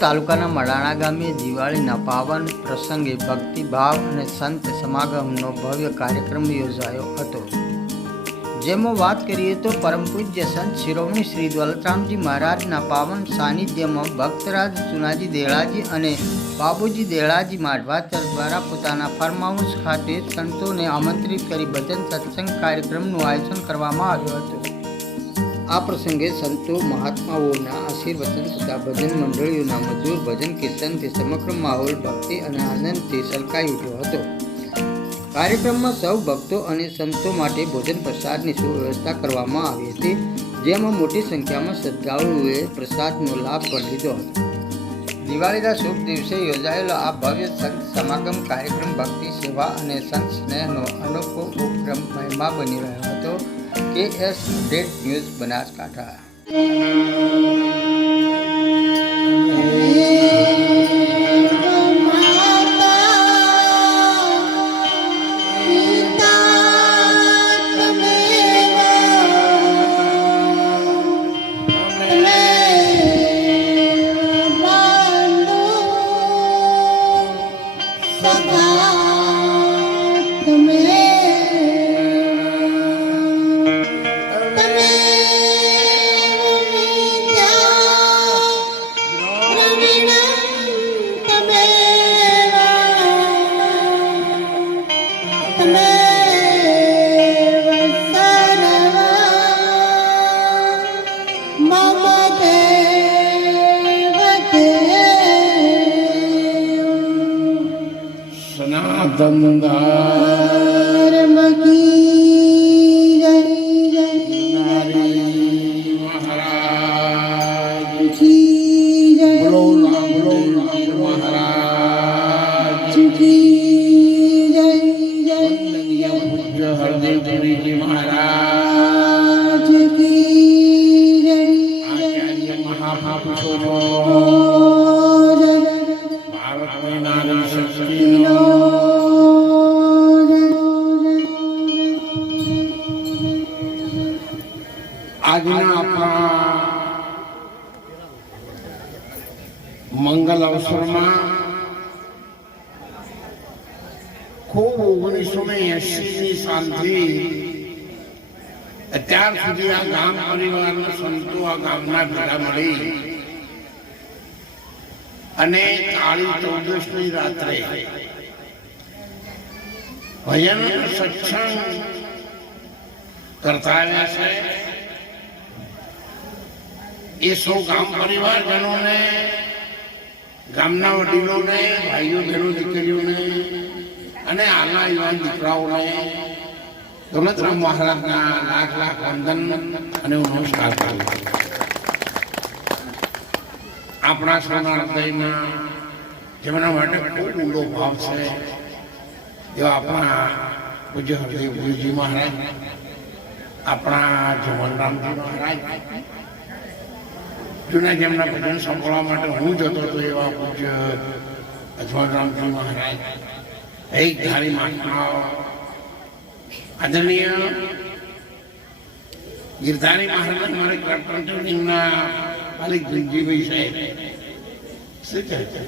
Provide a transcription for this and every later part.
તાલુકાના મડાણા ગામે દિવાળીના પાવન પ્રસંગે ભક્તિભાવ અને સંત સમાગમનો ભવ્ય કાર્યક્રમ યોજાયો હતો। જેમાં વાત કરીએ તો પરમ પૂજ્ય સંત શિરોમણી શ્રી દોલતરામજી મહારાજના પાવન સાનિધ્યમાં ભક્તરાજ સુનાજી દેળાજી અને બાબુજી દેળાજી માઢવાચર દ્વારા પોતાના ફાર્મ હાઉસ ખાતે સંતોને આમંત્રિત કરી ભજન સત્સંગ કાર્યક્રમનું આયોજન કરવામાં આવ્યું હતું। આ પ્રસંગે સંતો મહાત્માઓના આશીર્વચન તથા ભજન મંડળીઓના મધુર ભજન કીર્તનથી સમગ્ર માહોલ ભક્તિ અને આનંદથી છલકાઈ ઉઠ્યો હતો। કાર્યક્રમમાં સૌ ભક્તો અને સંતો માટે ભોજન પ્રસાદની સુવ્યવસ્થા કરવામાં આવી હતી, જેમાં મોટી સંખ્યામાં શ્રદ્ધાળુઓએ પ્રસાદનો લાભ પણ લીધો હતો। દિવાળીના શુભ દિવસે યોજાયેલો આ ભવ્ય સંત સમાગમ કાર્યક્રમ ભક્તિ સેવા અને સંત સ્નેહનો અનોખો ઉપક્રમ મહિમા બની રહ્યો હતો। KS update news Banaskantha. મંગલ અવસરમાં ખૂબ 1980 સાલથી અત્યાર સુધી આ ગામ પરિવારના સંતો આ ગામના ભેગા મળી અને કાળી ચૌદશની રાત્રે ભજન સત્સંગ કરતા આવ્યા છે। એ સૌ ગામ પરિવારજનોને, ગામના વડીલોને, ભાઈઓ બહેનો દીકરીઓને અને આના યુવાન દીકરાઓને દોલતરામ મહારાજના લાખ લાખ વંદન અને નમસ્કાર કરું છું। આપણા સૌના હૃદયના જેમના માટે ખૂબ ઊંડો ભાવ છે એવા આપણા પૂજ્ય હરદેવ ગુરુજી મહારાજ, આપણા જમનરામજી મહારાજ, જૂના જેમના ભજન સાંભળવા માટે હું જતો હતો એવા પૂજ્ય અજમલરામજી મહારાજ, એક ધારી મહાત્માઓ, આદરણીય ગિરધારી મહારાજ, મારે કંટ્રોલિંગના માલિક ધનજીભાઈ સાહેબ, શું કહે છે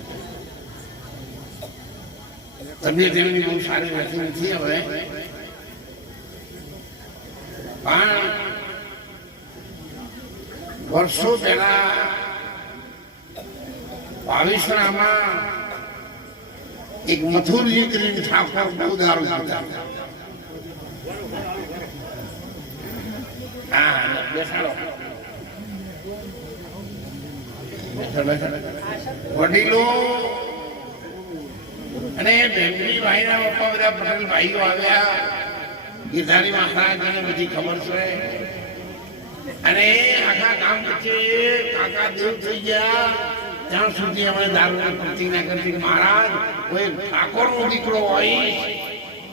તબિયત એમની બહુ સારી રહેતી નથી હવે, પણ વર્ષો પહેલા વાવીસરામાં એક મથુરજી કરીને ઠાકોર બહુ દારૂ પીતા। વડીલો અને બેનની ભાઈના પપ્પા બધા પટેલ ભાઈઓ આવ્યા, ગિરધારી મહારાજ અને બધી ખબર છે અને આખા ગામ વચ્ચે કાકા દેવ થઈ ગયા ત્યાં સુધી અમે દારૂની પ્રતિજ્ઞા કરતી કે મહારાજ કોઈ ઠાકોરનો દીકરો હોય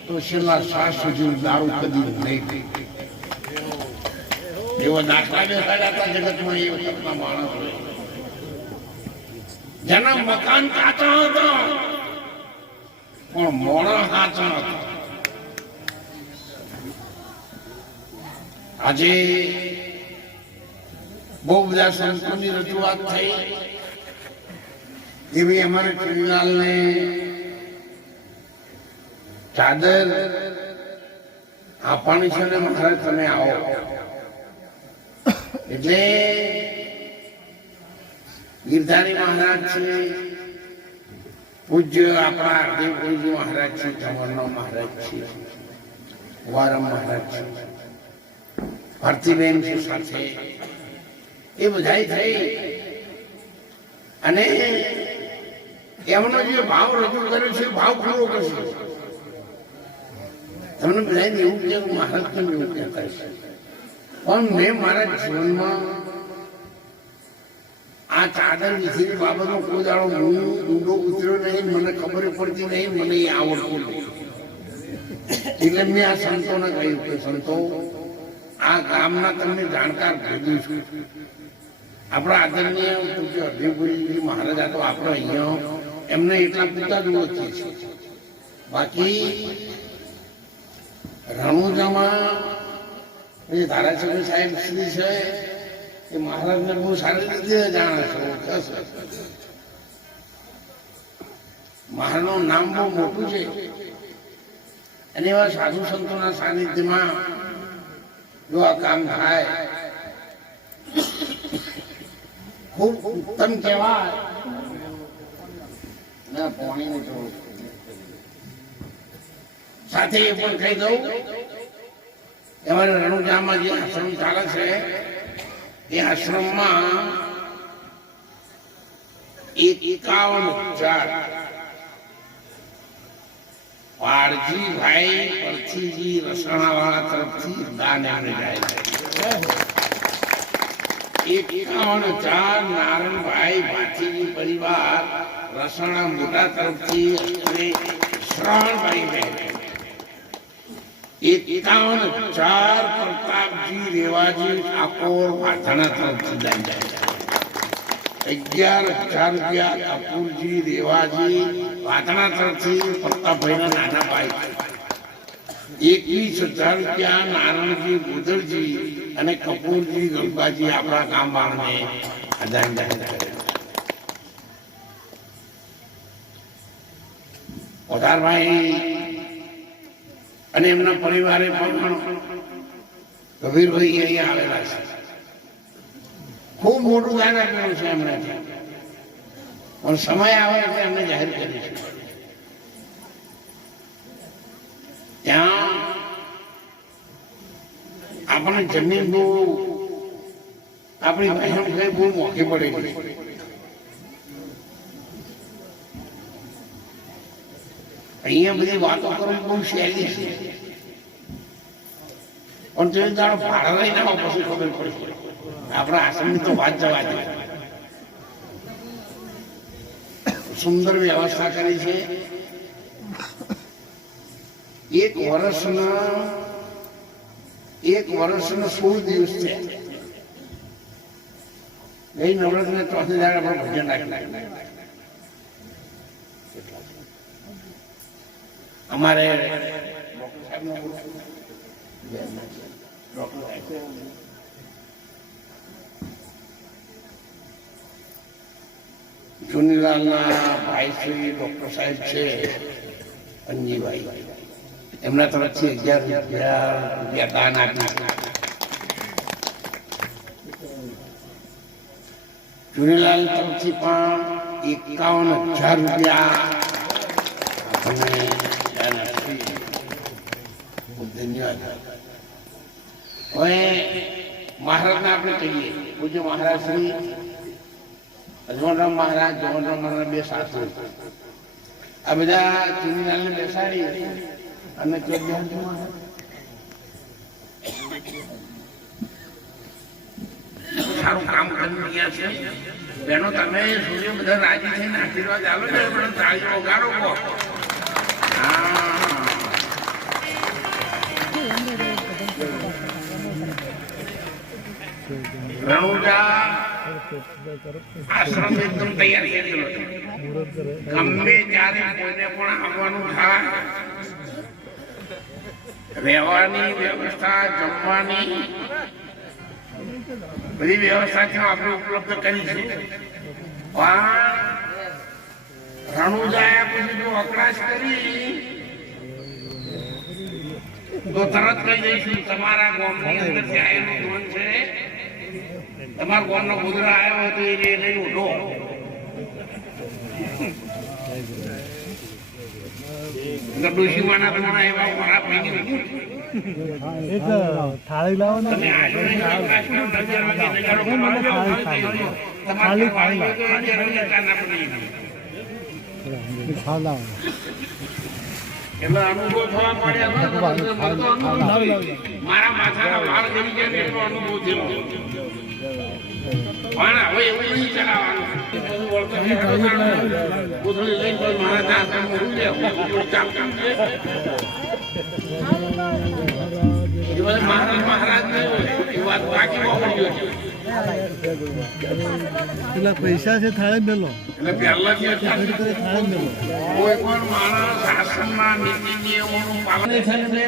તો છેલ્લા શ્વાસ સુધી દારૂ કદી નહીં પી। એવો દાખલા બેસાડ્યા હતા જગતમાં એ વખતના માણસ, જેના મકાન કાચા હતા પણ મોણા કાચા હતા। આજે બહુ બધા સંતોની રજૂઆત થઈ એવી અમારે ચુનીલાલને ચાદર આપવાની છે ને મહારાજ તમે આવો એટલે ગિરધારી મહારાજ છે, પૂજ્ય આપણા દેવગુરુજી મહારાજ છે, જમરનો મહારાજ છે, વારમ મહારાજ છે, ભારતીબેન છે સાથે, એ બધા થઈ અને એમનો જે ભાવ રજૂ કર્યો છે ભાવ પૂરો કરશે. તમને બધાને એવું કે મહારાજ પણ એવું કહેતા છે, પણ મેં મારા જીવનમાં આ ચાદર વિશેની બાબતનો કોઈ દાડો હું ઊંડો ઉતર્યો નહીં, મને ખબર પડતી નહીં, મને એ આવડતું નહીં. એટલે મેં આ સંતોને કહ્યું કે સંતો આ ગામના તમને જાણકાર ભેગું છું. આપણા આદરણીય પૂજ્ય અભિગુરુજી મહારાજ આ તો આપણે અહીંયા એમને એટલા પૂરતા જ ઓળખીએ છીએ. બાકી રણુજામાં જે ધારાસભ્ય સાહેબ શ્રી છે એ મહારાજને બહુ સારી રીતે જાણે છે, ઓળખે છે. મહારાજનું નામ બહુ મોટું છે અને એવા સાધુ સંતોના સાનિધ્યમાં જો આ કામ થાય ખૂબ ઉત્તમ કહેવાય. સાથે એ પણ કહી દઉં અમારે રણુજામાં જે આશ્રમ ચાલે છે એ આશ્રમમાં 51,000 પારજીભાઈ પરથીજી રસણાવાળા તરફથી દાન એમને જાય છે. 51,000 નારાયણભાઈ ભાતીજી પરિવાર રસણા મોટા તરફથી અને શ્રવણભાઈ બહેન 51,000 પ્રતાપજી રેવાજી ઠાકોર વાધણા તરફથી દાન જાય છે. 11,000 રૂપિયા કપૂરજી રેવાજી વાધણા તરફથી પ્રતાપભાઈના નાના ભાઈ, 21,000 રૂપિયા નારાયણજી ગોદરજી અને કપૂરજી ગંગાજી આપણા ગામ વાળાને આદાન કરે. ઓધારભાઈ અને એમના પરિવારે પણ કબીરભાઈ અહીંયા આવેલા છે. ખૂબ મોટું દાન આપેલું છે એમણે, પણ સમય આવે એટલે એમને જાહેર કરીશું. ત્યાં આપણને જમીન બહુ આપણી બહેન બહુ મોંઘી પડેલી. અહીંયા બધી વાતો કરવી બહુ સહેલી છે, પણ તે દાડો ભાડા લઈને આવો પછી ખબર પડે. આપણા આશ્રમની તો વાત જવા દે. સુંદર વ્યવસ્થા કરી છે. 1 વર્ષના 16 દિવસ છે. ગઈ નવરાત્રિને ચોથી દાડે આપણે ભજન રાખી. અમારે ચુનીલાલના ભાઈ શ્રી ડોક્ટર સાહેબ છે અંજીભાઈ, એમના તરફથી 11,000 રૂપિયા દાન આપ્યું. ચુનીલાલ તરફથી પણ 51,000 રૂપિયા આપણને દાન આપ્યું. ધન્યવાદ. હવે મહારાજને આપણે કહીએ પૂજ્ય મહારાજ શ્રી અજવણરામ મહારાજ, જવણરામ મહારાજ બે સાસુ, આ બધા ચુનીલાલને બેસાડી અને સારું કામ કરી રહ્યા છે. બેનો તમે સૂર્ય બધા રાજી થઈને આશીર્વાદ આલો ને, પણ તાળીઓ વગાડો. રણુજા આશ્રમ એકદમ તૈયાર થઈ ગયેલો છે. ગમે ત્યારે કોઈને પણ આવવાનું થાય, રહેવાની વ્યવસ્થા, જમવાની બધી વ્યવસ્થા આપણે ઉપલબ્ધ કરી છે. પણ રણુજાયા પછી જો અકળાશ કરી તો તરત કહી દઈશું તમારા ગામની અંદરથી આવેલું ધોન છે, તમારા ગામનો ગુજરા આવ્યો હતો એ લઈને ઉઠો. ડોશીમાના તમારા એવા મારા ભાઈની થાળી લાવો ને તમે આવ્યો નહીં, અકળાશના તમારા ભાઈ કાના પડી લાવો એટલે અનુભવ થવા પડ્યા. મારા માથાના વાળ ગરી ગયા ને એટલો અનુભવ થયો. પણ હવે એવું નહીં ચલાવવાનું. કોથળી લઈને પછી મારા દાંત મોડું લે ચાલ કામ છે. એ બધા મહારાજ નહીં હોય એ વાત બાકી વાપરી ગયો. એટલે પૈસા છે થાળે મેલો એટલે પહેલાથી થાળે મેલો કોઈ પણ માણસ શાસનના નીતિ નિયમોનું પાલન થઈને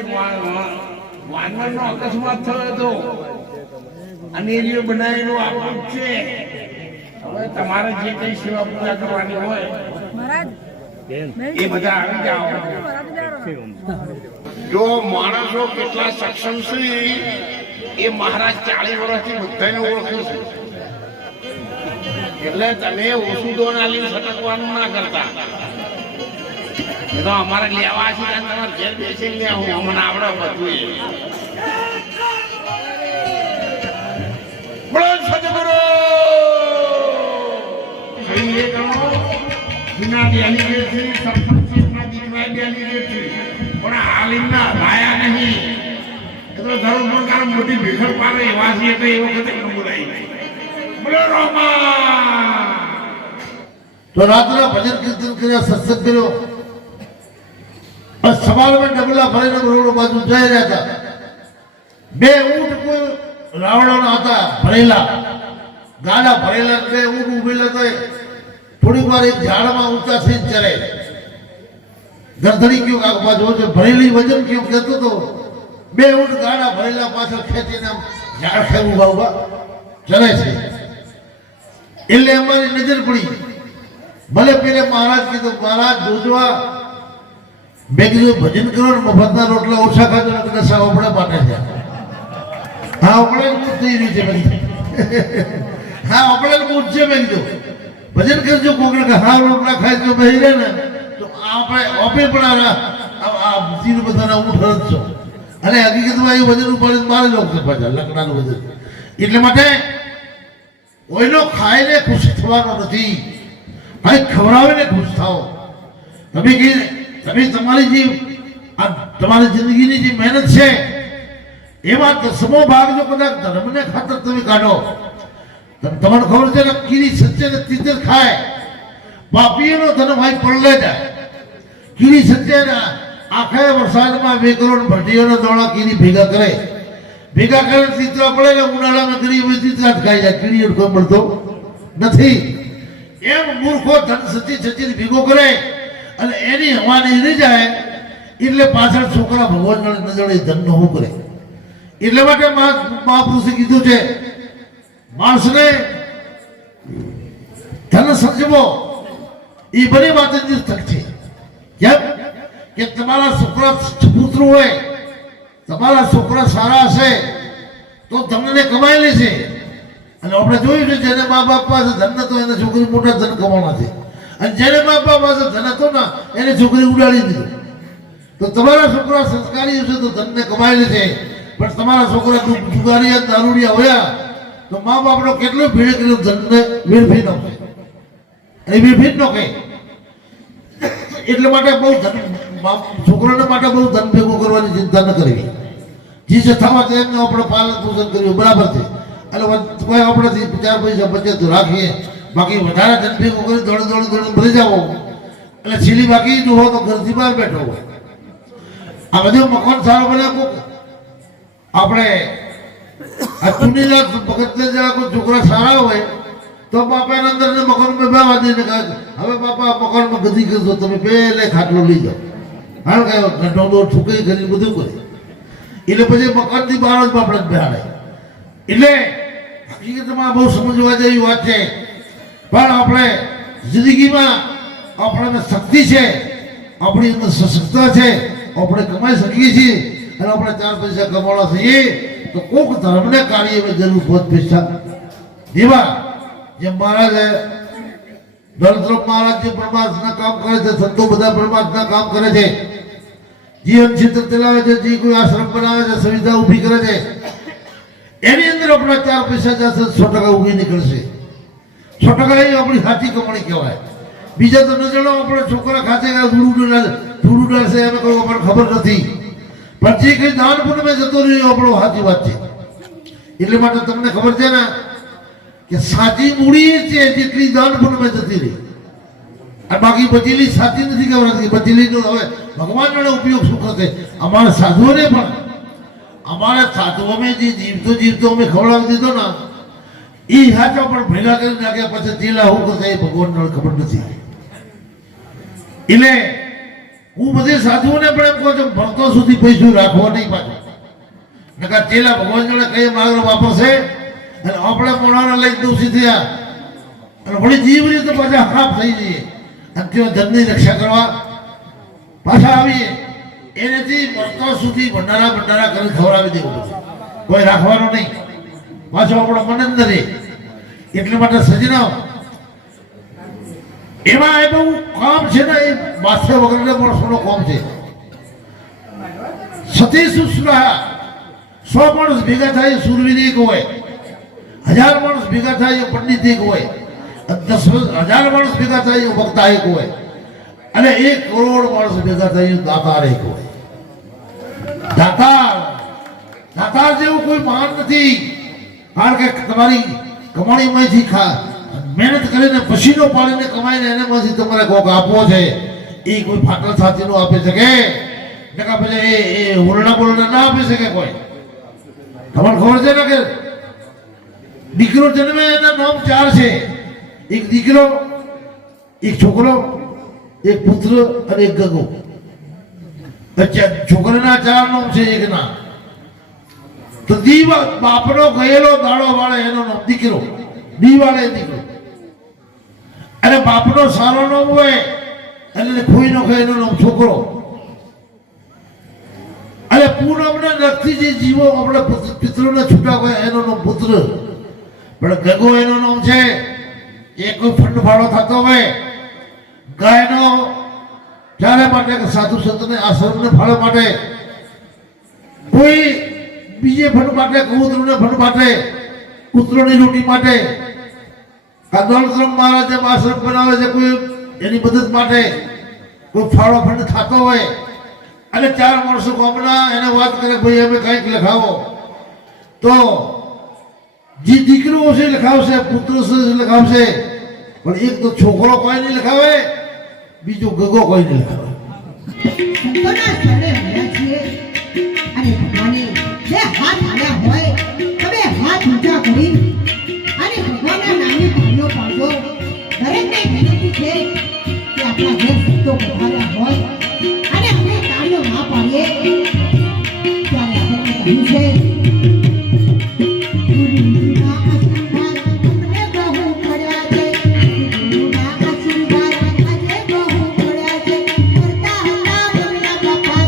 વાનરનો અકસ્માત થયો હતો અને એ રીતે બનાવેલું આપણું જ છે. હવે તમારે જે કઈ સેવા પૂજા કરવાની હોય એ બધા આવી જાઓ. જો માણસો કેટલા સક્ષમ છે એ મહારાજ 40 વર્ષથી બધાને ઓળખ્યું છે. એટલે તમે ઓછું દોનાલી સટકવાનું ના કરતા. એ તો અમારે લેવા છે તમારે ઘેર બેસી લે હું અમને આવડે બધું. બોલો સદગુરુ એ ગણો જૂના ડેલીગેટ છે, સરપંચના દીકરા ડેલીગેટ છે, પણ હાલ એમના ભાયા નહીં. એ તો ધર્મ પ્રકાર મોટી ભીખર પાડે એવા છે તો એ વખતે બોલાય. બોલો રોમા. તો રાત્રે ભજન કીર્તન કર્યા, સત્સંગ કર્યો. સવારમાં ડબલા ભરીને રોડ બાજુ જઈ રહ્યા હતા. બે ઊંટ કોઈ રાવણોના હતા ભરેલા, ગાડા ભરેલા. બે ઊંટ ઉભેલા તો થોડીક વાર એક ઝાડમાં ઊંચા થઈને ચરે. ગરધડી કયો કાક બાજુ ભરેલી વજન કયો કહેતો હતો. બે ઊંટ ગાડા ભરેલા પાછળ ખેંચીને ઝાડ ખેર ઉભા ઉભા ચરે છે. એટલે અમારી નજર પડી. ભલે પેલે મહારાજ કીધું મહારાજ જોજવા. મેં કીધું ભજન કરો ને મફતના રોટલા ઓછા ખાજો ને નશા ઓપડા માટે છે. હા ઓપડે મૂજ થઈ રહી છે બધી. હા ઓપડે મૂજ છે. મેં કીધું ભજન કરજો કોકડે કે હા રોટલા ખાય તો બેહી રહે ને તો આપણે ઓપે પણ આ તીર બધાના ઊંઠ હરજો. અને હકીકતમાં એ વજન ઉપાડીને મારે લોકો છે પાછા લકડાનું વજન. એટલે માટે કોઈનો ખાઈને ખુશ થવાનો નથી, ભાઈ ખવડાવીને ખુશ થાઓ. તમે તમારી જે આ તમારી જિંદગીની જે મહેનત છે એમાં 10મો ભાગ જો કદાચ ધર્મને ખાતર તમે કાઢો. તમને ખબર છે ને કીડી સચ્ચે ને તીતર ખાય, પાપીઓનો ધન ભાઈ પડલે જાય. કીડી સચ્ચે ને આખા વરસાદમાં 2 કરોડ ભરતીઓના દોડા કીડી ભેગા કરે તીતરા પડે ને ઉનાળામાં ગરીબ તીતરા જ ખાઈ જાય. કીડીઓ કોઈ મળતો નથી. એમ મૂર્ખો ધન સચ્ચી ભેગો કરે અને એની હવાની રહી જાય એટલે પાછળ છોકરા ભગવાન નજરે ધન નો શું કરે. એટલે માટે મહાપુરુષે કીધું છે માણસને ધન સર્જવો એ બધી વાતે નિર્થક છે. કેમ કે તમારા છોકરા પુત્ર હોય, તમારા છોકરા સારા હશે તો ધનને કમાઈ લેશે. અને આપણે જોયું છે જેને મા બાપ પાસે ધન નતો એને છોકરી મોટા ધન કમાવાના છે, અને જેને મા બાપ પાસે ધન હતો ને એને છોકરી ઉડાડી દીધું. તો તમારા છોકરા સંસ્કારી હશે તો ધનને કમાઈ લેશે. પણ તમારા છોકરા જુગારીયા દારૂડિયા હોયા તો મા બાપનો કેટલો ભીડ કર્યો ધનને વેડફી નાખે, એ વેડફી જ નાખે. એટલે માટે બહુ ધન છોકરાને માટે બહુ ધન ભેગું કરવાની ચિંતા ન કરવી. જે જથ્થામાં તેમને આપણે પાલન પોષણ કર્યું બરાબર છે. એટલે કોઈ આપણાથી 4 પૈસા બચે તો રાખીએ, બાકી વધારે ધન ભેગું કરી દોડી ભરી જાઓ એટલે છીલી બાકી જો હોય તો ઘરથી બહાર બેઠો હોય. આ બધું મકાન સારો બને આપણે આ ચૂનીલા ભગતને જેવા કોઈ છોકરા સારા હોય તો બાપાના અંદર મકાનમાં બેવા દઈને હવે બાપા મકાનમાં ગદી કરશો તમે પહેલે ખાટલો લઈ જાઓ. હા કયો ઘંટો ઠુકરી કરી બધું કરે એટલે પછી મકાનથી બહાર જ આપણે બેહાડે. એટલે હકીકતમાં બહુ સમજવા જેવી વાત છે. પણ આપણે જિંદગીમાં આપણાને શક્તિ છે, આપણી અંદર સશક્તતા છે, આપણે કમાઈ શકીએ છીએ અને આપણે 4 પૈસા કમાવા થઈએ તો કોક ધર્મને કાર્ય જરૂર હોત પૈસા દેવા. જે મહારાજે દલદ્રોપ મહારાજ જે પરમાર્થના કામ કરે છે, સંતો બધા પરમાર્થના કામ કરે છે, જીવન ક્ષેત્ર ચલાવે છે, જે કોઈ આશ્રમ બનાવે છે, સુવિધા ઊભી કરે છે, એની અંદર આપણા 4 પૈસા જશે, 100% ઉગી નીકળશે. 100% એ આપણી સાચી કમાણી કહેવાય. બીજા તો ન જણો આપણે છોકરા ખાતે ધૂળું ડાળશે એમ કોઈ આપણને ખબર નથી, પણ જે કઈ દાન પુણ્યમાં જતો રહ્યો આપણો સાચી વાત છે. એટલે માટે તમને ખબર છે ને કે સાચી મૂડી એ છે જેટલી દાન પુણ્યમાં જતી રહી, અને બાકી બચેલી સાચી નથી ખબર નથી. બચેલીનો હવે ભગવાનનો ઉપયોગ શું કરશે? અમારા સાધુઓને પણ, અમારા સાધુઓને જે જીવતો અમે ખવડાવી દીધો ને એ સાચો પણ ભેગા કરી નાખ્યા પછી ચેલા શું કરશે એ ભગવાનને ખબર નથી. એટલે હું બધે સાધુઓને પણ એમ કહું છું ભક્તો સુધી પૈસા રાખવા નહીં પાછું, નકર ચેલા ભગવાન જોડે કઈ માગરો વાપરશે અને આપણે મોડાના લઈ દોષી થયા અને વળી જીવ રીતે પાછા ખરાબ થઈ જઈએ અને તેઓ ધનની રક્ષા કરવા પાછા આવીએ. એનેથી ભક્તો સુધી ભંડારા કરી ખવડાવી દેવું પડશે, કોઈ રાખવાનો નહીં, પાછો આપણો મન જ નથી. એટલા માટે સજનાઓ એમાં એ બહુ કામ છે ને, એ માથે વગરને માણસોનો કામ છે. સતી સુશ્રાહ 100 માણસ ભેગા થાય સુરવીર એક હોય, 1000 માણસ ભેગા થાય પંડિત એક હોય, 10,000 માણસ ભેગા થાય વક્તા એક હોય, અને 1 કરોડ માણસ ભેગા થાય દાતાર એક હોય. દાતાર જેવું કોઈ મહાન નથી, કારણ કે તમારી કમાણીમાંથી મહેનત કરીને પસીનો પાડીને કમાઈને એનામાંથી તમારે કોક આપવો છે, એ કોઈ ફાટલ સાથીનો આપી શકે નકા પછી એ ઓરડા બોરડા ના આપી શકે કોઈ. તમને ખબર છે ને કે દીકરો જન્મે એના નામ 4 છે, એક દીકરો, એક છોકરો, એક પુત્ર અને એક ગગો. છોકરાના 4 નામ છે, એક ના તો બાપનો ગયેલો દાડો વાળે એનો નામ દીકરો, દીવાળે દીકરો, અને બાપનો સારો નામ હોય અને ખોઈનો ખાય એનો નામ છોકરો, અને પૂનમને નખથી જે જીવો આપણે પિતૃને છૂટા હોય એનો નામ પુત્ર. પણ ગગો એનો નામ છે, એ કોઈ ફંડ ફાળો થતો હોય ગાયનો ચારે માટે કે સાધુ સંતને આશ્રમને ફાળો માટે, કોઈ બીજે ફંડ માટે, કબૂતરોને ફંડ માટે, કૂતરોની રોટી માટે, કાદોલશ્રમ મહારાજ જેમ આશ્રમ બનાવે છે કોઈ એની મદદ માટે કોઈ ફાળો ફંડ થતો હોય અને 4 માણસો ગામના એને વાત કરે ભાઈ અમે કંઈક લખાવો, તો જે દીકરો છે લખાવશે, પુત્ર છે લખાવશે, પણ એક તો છોકરો કોઈ નહીં લખાવે, બીજો ગગો કોઈ નહીં લખાવે. સંતોના સ્તરે રહ્યા છીએ અને ભગવાને 2 હાથ આલ્યા હોય તો 2 હાથ ઊંચા કરી અને ભગવાનના નામે તાળીઓ પાડજો. દરેકને વિનંતી છે કે આપણા જે સંતો પધાર્યા હોય અને આપણે તાળીઓ ના પાડીએ ત્યારે આપણને કહ્યું છે ગુરુના આશીર્વાદ અમને બહુ મળ્યા છે, ગુરુના આશીર્વાદ આજે બહુ મળ્યા છે. કરતા હતા મમ્મીના બાપા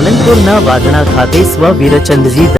પાલનપુરના વાદણા ખાતે સ્વ વીરચંદજી